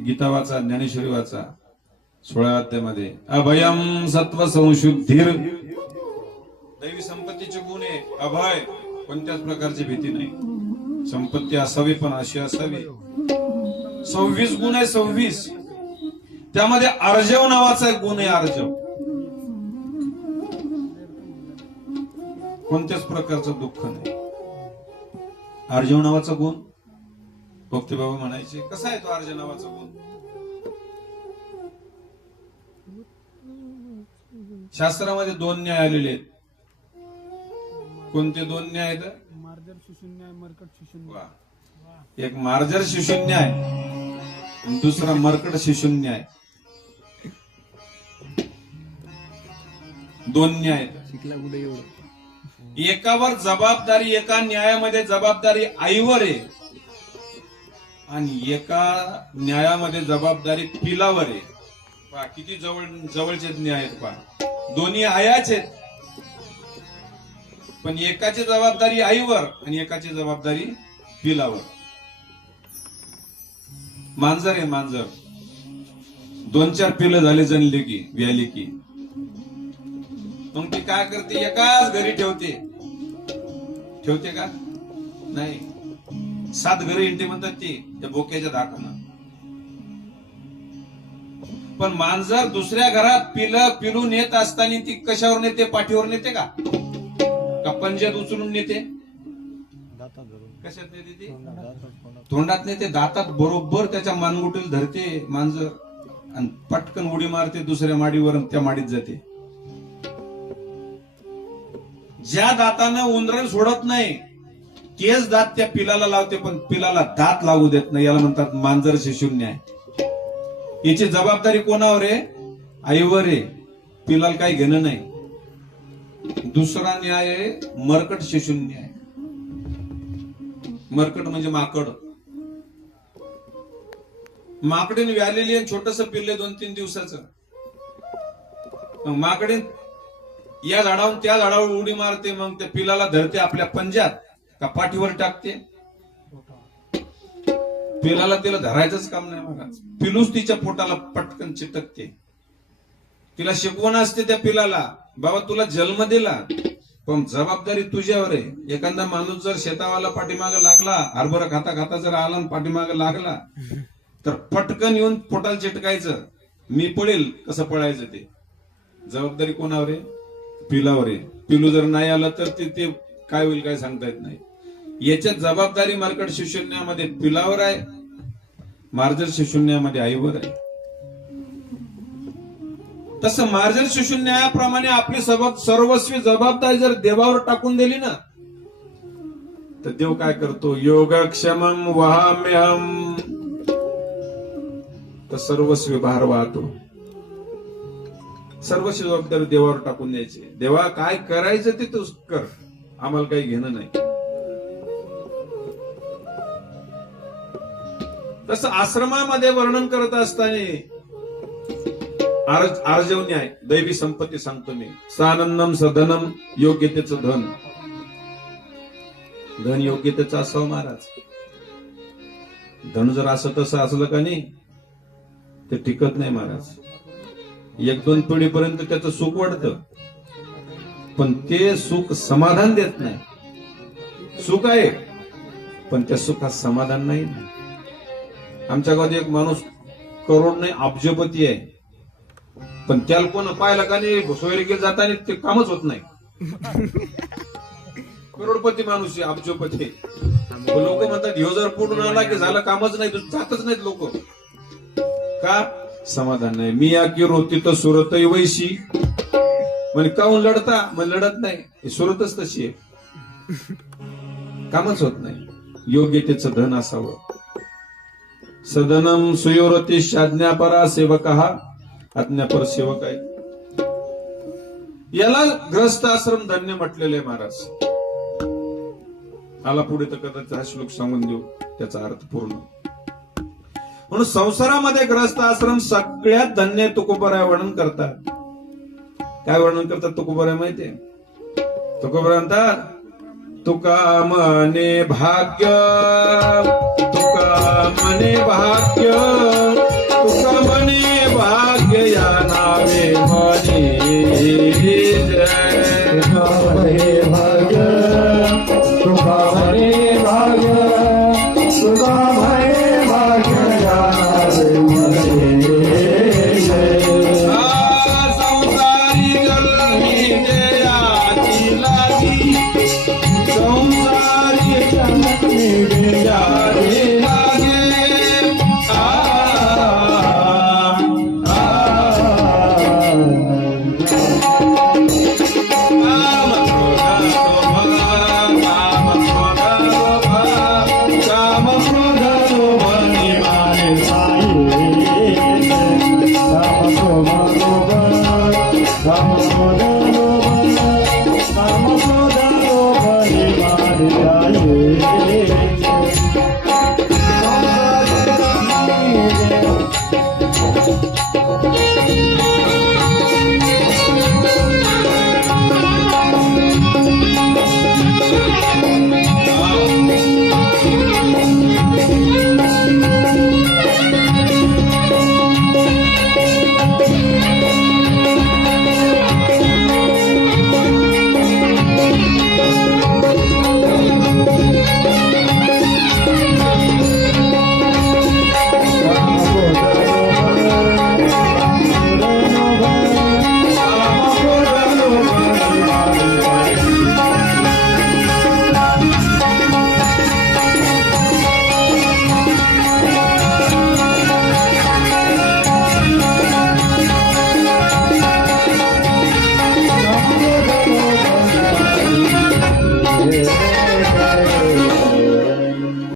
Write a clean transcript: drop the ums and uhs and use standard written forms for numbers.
गीता वाचा, ज्ञानेश्वरी वाचा. 16 अध्यायामध्ये अभयम सत्व संशुद्धीर, दैवी संपत्तीचे गुण आहे अभय, कोणत्याच प्रकारची भीती नाही. संपत्ती असावी पण अशी असावी. 26 गुण आहे, 26. त्यामध्ये अर्जव नावाचा एक गुण आहे. अर्जव, कोणत्याच प्रकारचं दुःख नाही. अर्जव नावाचा गुण भक्तिबाबा म्हणायचे. कसा आहे तो अर्जव नावाचा गुण? शास्त्रामध्ये 2 न्याय आलेले आहेत. कोणते 2 न्याय आहेत? मार्जर शिशुन्याय, मर्कट शिशुन्याय. वा. एक मार्जर शिशुन्याय आणि दुसरा मर्कट शिशुन्याय. 2 न्याय शिकला कुठे एवढं. एकावर जबाबदारी, एका न्यायामध्ये जबाबदारी आईवर आहे आणि एका न्यायामध्ये जबाबदारी पिलावर आहे. पहा किती जवळचे न्याय आहेत. पहा दोन्ही आयाच आहेत, पण एकाची जबाबदारी आईवर आणि एकाची जबाबदारी पिलावर. मांजर आहे, मांजर 2-4 पिलं झाले, जणले की व्याली की मग ती काय करते? एकाच घरी ठेवते का? नाही, 7 घरी इंटे म्हणतात ती त्या बोक्याच्या धाकानं. पण मांजर दुसऱ्या घरात पिलून येत असताना ती कशावर नेते? पाठीवर नेते का पंजात उचलून नेते? कशात नेते ती? तोंडात नेते, दातात बरोबर त्याच्या मानगुटीला धरते मांजर आणि पटकन उडी मारते दुसऱ्या माडीवर, त्या माडीत जाते. ज्या दातानं उंदराला सोडत नाही तेच दात त्या पिलाला लावते, पण पिलाला दात लागू देत नाही. याला म्हणतात मांजर शिशुन्याय. याची जबाबदारी कोणावर आहे? आईवर आहे. पिलाला काही घेणं नाही. दुसरा न्याय आहे मर्कट शिशुन्याय. मर्कट म्हणजे माकड. माकडीने व्यालेली आणि छोटस पिल्ले 2-3 दिवसाचं. माकडीन या झाडावरून त्या झाडावर उडी मारते, मग त्या पिलाला धरते आपल्या पंजात का पाठीवर टाकते. पिलाला तिला धरायचंच काम नाही. बघा, पिलूच तिच्या पोटाला पटकन चिटकते. तिला शिकवण असते त्या पिलाला, बाबा तुला जन्म दिला पण जबाबदारी तुझ्यावर आहे. एखादा माणूस जर शेतावाला पाठीमागे लागला, हरभरा खाता खाता जर आला पाठीमागे लागला तर पटकन येऊन पोटाला चिटकायचं. मी पळेल कसं पळायचं ते. जबाबदारी कोणावर आहे? पिलावर आहे. पिलू जर नाही आला तर ते काय होईल काय सांगता येत नाही. याच्यात जबाबदारी मर्कट शिशुन्यामध्ये पिलावर आहे, मार्जर शिशुन्यामध्ये आईवर आहे. तसं मार्जर शिशुन्यायाप्रमाणे आपली सर्वस्वी जबाबदारी जर देवावर टाकून दिली ना, तर देव काय करतो? योगक्षमम वहाम्यहम, तर सर्वस्वी भार वाहतो. सर्वस्वी जबाबदारी देवावर टाकून द्यायची. देवा काय करायचं ते तू कर, आम्हाला काही घेणं नाही. तसं आश्रमामध्ये वर्णन करत असताना आर्जव न्याय, दैवी संपत्ती सांगतो मी. सानंदम सधनम, योग्यतेचं धन. धन योग्यतेचं असावं महाराज. धन जर असं तसं असलं का नाही ते टिकत नाही महाराज. 1-2 पिढीपर्यंत त्याचं सुख वाढतं, पण ते सुख समाधान देत नाही. सुख आहे पण त्या सुखात समाधान नाही. आमच्या गावात एक माणूस करोड नाही अब्जपती आहे, पण त्याला कोण पाहिलं का नाही सोयरीकडे जाताना ते कामच होत नाही. करोडपती माणूस आहे, अब्जपती. लोक म्हणतात ह्यो जर पूर्ण आला की झालं, कामच नाही, जातच नाहीत लोक. का? समाधान नाही. मी या की रोती तर सुरत वैशी म्हणजे काहून लढता? मग लढत नाही. सुरतच तशी आहे, कामच होत नाही. योग्यतेचं धन असावं. सदनम सुयोरती आज्ञापरा सेवक, आज्ञापर सेवक आहे. याला ग्रस्त आश्रम धन्य म्हटलेले आहे महाराज. आला पुढे तर कदाचित हा श्लोक सांगून देऊ त्याचा अर्थ पूर्ण. म्हणून संसारामध्ये ग्रस्त आश्रम सगळ्यात धन्य तुकोबराय वर्णन करतात. काय वर्णन करतात तुकोबराय माहितीये? तुकोबराय म्हणतात, तुका मने भाग्य, तुका मने भाग्य, तुका म्हणे